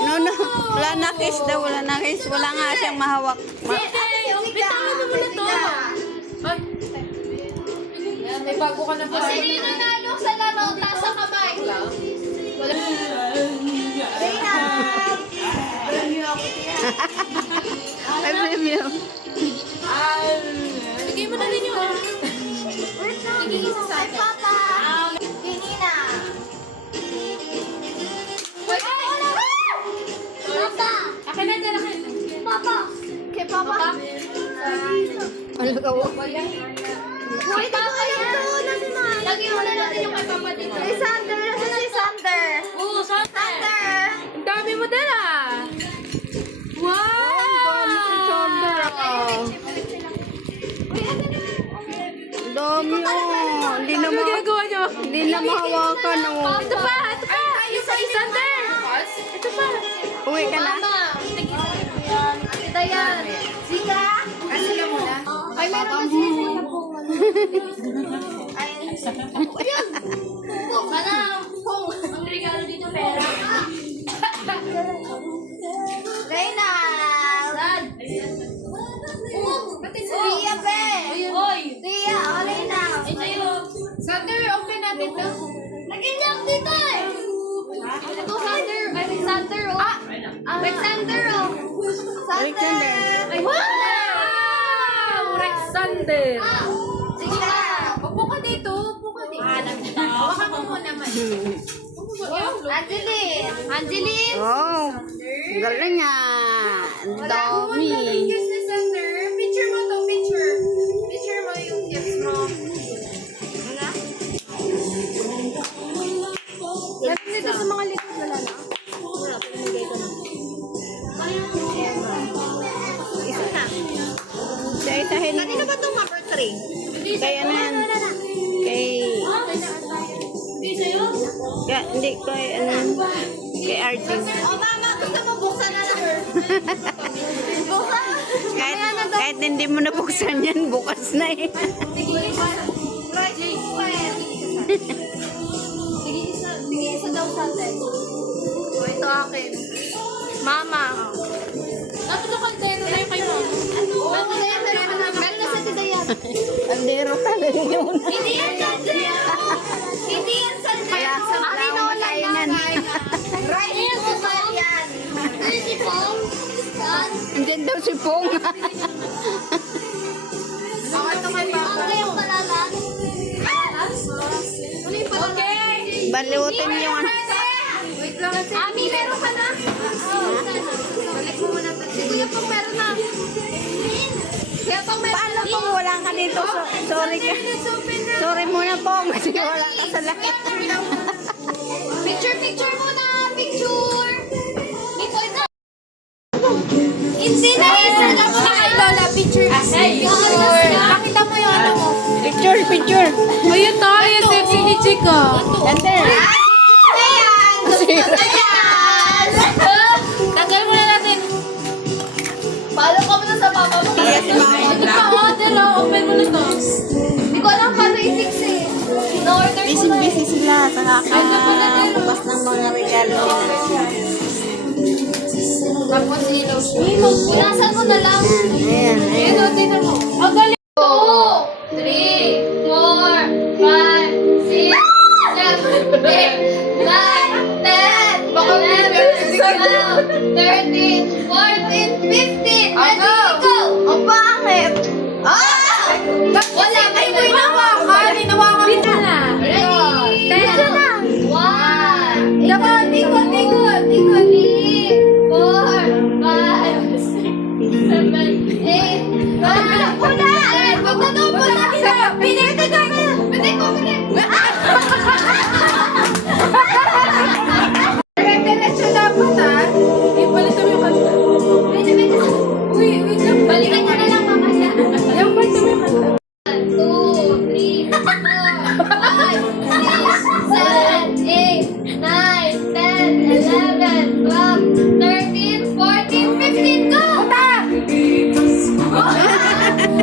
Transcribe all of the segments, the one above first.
No, no. Wala na kiss daw. Wala na kiss. Wala nga siyang mahawak. Bitawan mo muna to. Ay. May bago ka na ba? Sino yung nanalo sa laro? Taas sa kamay. Wala. Reyna! Ay, premium. Bigay mo na rin yun. Bigay isa sa akin. Papa! Ginina! Papa! Akin na dyan, akin. Papa! Kay Papa? Ano ka mo? Kay Papa yan! Lagyan mo na natin yung kay Papa dito. Si Sander! Nasaan si Sander? Oo, Sander. Sander! Ang dami mo din ah. Dami oh. Hindi na Ano ginagawa niyo? Hindi na mahawakan oh. Ito pa, ito pa. Isa, Sander. Ito pa. Uwi ka na? Si Dayan! Sika! Kasi lang muna. Ay, meron ba siya po? Ay, ayun! Manang! Ang regalo dito, pera. Reyna! Pati si Ria, be! Oy. Ria, o Reyna! Sander, open natin to. Lagyan niya ako dito eh! Ito, Sander! Ay, Sander, oh! Wait, Sander, oh! Sander! Ay, wow! Rex Sander. Sige na! Upo ka dito. Upo ka dito. Hawakan mo muna man. Angeline! Angeline! Oh. Ang galing niya. Ang dami. Yes na Sander. Picture mo to, picture. Picture mo yung gifts mo. Wala? Galing nito sa mga likod, wala na? Wala, pinamigay ko na. Isa na. Isa-isahin mo. Kanino ba itong number 3? Kay ano yan? Kay... Hindi kay ano yan? Kay Arjun. Oh, mama, gusto mo buksan na lang. Buksan. Kahit hindi mo nabuksan yan, bukas na eh. Sige, isa daw sa atin. Oh, ito akin. Mama. Dapat yung kaldero na yung kay mama. Meron na sa Dayan. Kaldero talaga yun. Hindi yan sandero! Hindi yan sandero! Kaya sa Marino lang kainan. Rice cooker yan! Ano si Pong? Andyan daw si Pong. Ako ito kay papa. Ano yung palalas? Palalas? Ano yung palalas? Okay. Balutin yung ano. Wait lang. Ami, meron ka na? Balik mo muna pa. Si Kuya Pong meron na. Kuya Pong meron Paano Pong wala ka dito? Sorry ka. Sorry muna Pong kasi wala ka sa lahat. Picture muna! Picture! Ito. Hindi na isa na mo na kay Lola. Picture. Pakita mo yung ano mo. Picture. Ayun tayo. Sexy ni Chica. Sander. Ayan! Tagal mo na natin. Follow ka muna sa papa mo. Yes, mama. Hindi pa order lang. Open mo na to. Hindi ko alam paano i-fix eh. Na-order ko na eh. Busy sila sa kakabukas ng mga regalo nila. Tapos ilaw. Pinasan mo na lang. Ayan. Ayun o. Tignan mo. Ang galing. 2, 3, 4, 5, 6, 7, 8, 9, 10, 11, 12, 13, 14, 15. Ako. Ang pangit. Wala Ay, mo inawakan. Inawakan mo na. Ready? 10 na. 1. Ikot. 3, 4, 5, 7, 8, 9. Una! Magtatubo na kita! Pinito ka na! Pinito ko! Diretso dapat ha. Ipalitan mo yung kanta. Uy, wait lang. Balikan niya na lang mamaya. Yung kanta mo yung kanta. 1, 2, 3, 4, 5, 6, 7, 8, 9, 10, 11, 12, 13, 14, 15, go!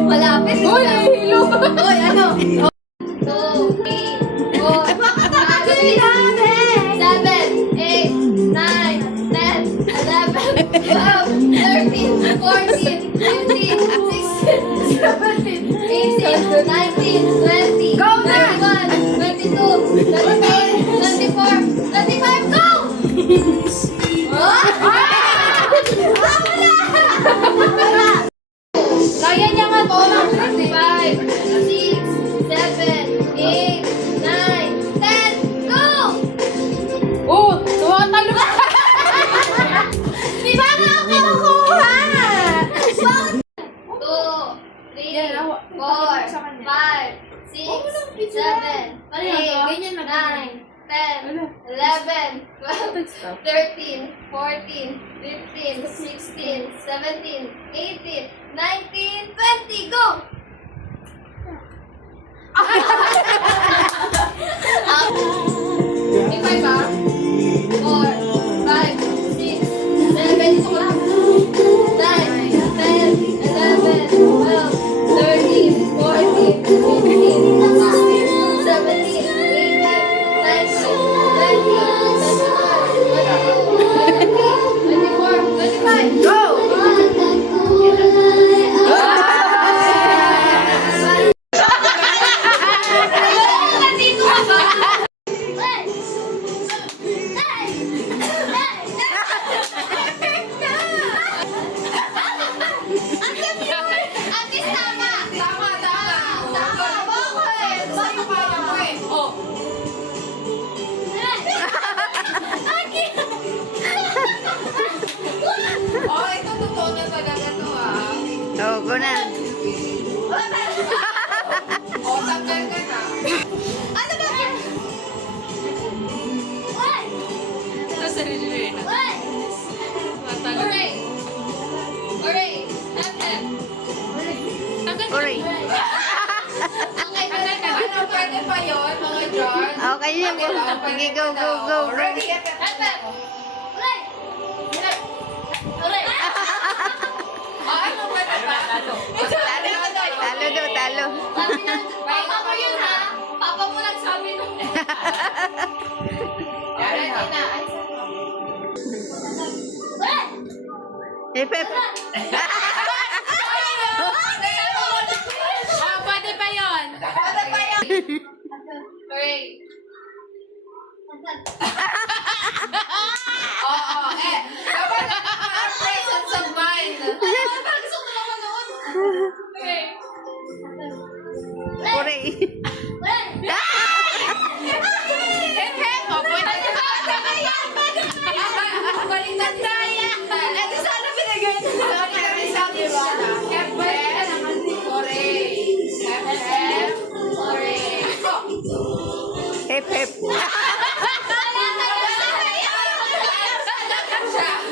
Malapit. Uy, hilo. Uy, ano? 2, 3, 4, 5, 6, 7, 8, 9, 13, 14, 15, 16, 17, 18, 19, 20, 21, 22, 23, 24, 25, go! Kaya niya nga to. 5, 6, 7, 8, 9, 10, go! Oh, tumatalo ka. Di ba nga ako kinukuha? 2, 3, 4, 5, 6, 7, 8, 9, 10, 11, 12, 13, 14, 15, 16, 17, 18, 19, 20, go! May 5 ba? 4, 5, 6, 7, 9, 10, 11, 12, 13, 14, 15, 16, 17, 18, 19, 20, 21, 22, 23, 24, 25, go! Nandito ka ba? Oh, go na. Nasa rin yun. Matalo. Hooray! Hooray! FM! Tanggal ka. Hooray. Okay, Ano, pwede pa yun, mga John? Okay, yun. Sige, go, go, go, go. FM! Hooray! Hooray! Ano, pwede pa? Talo daw, talo. Sabi ng papa mo yun ha? Papa mo nagsabi nung... Ready na. Hooray! Hip, hip. Oh, pwede pa yun. Hooray! Oo, dapat ang presence of mind. Parang gusto ko naman noon. Hooray! Hooray. Hooray! Oh, pwede pa. Baliktad kaya! Ito sana pinagay na Sabi ba? FM, hooray. FM, hooray. Hip, hip. Siya.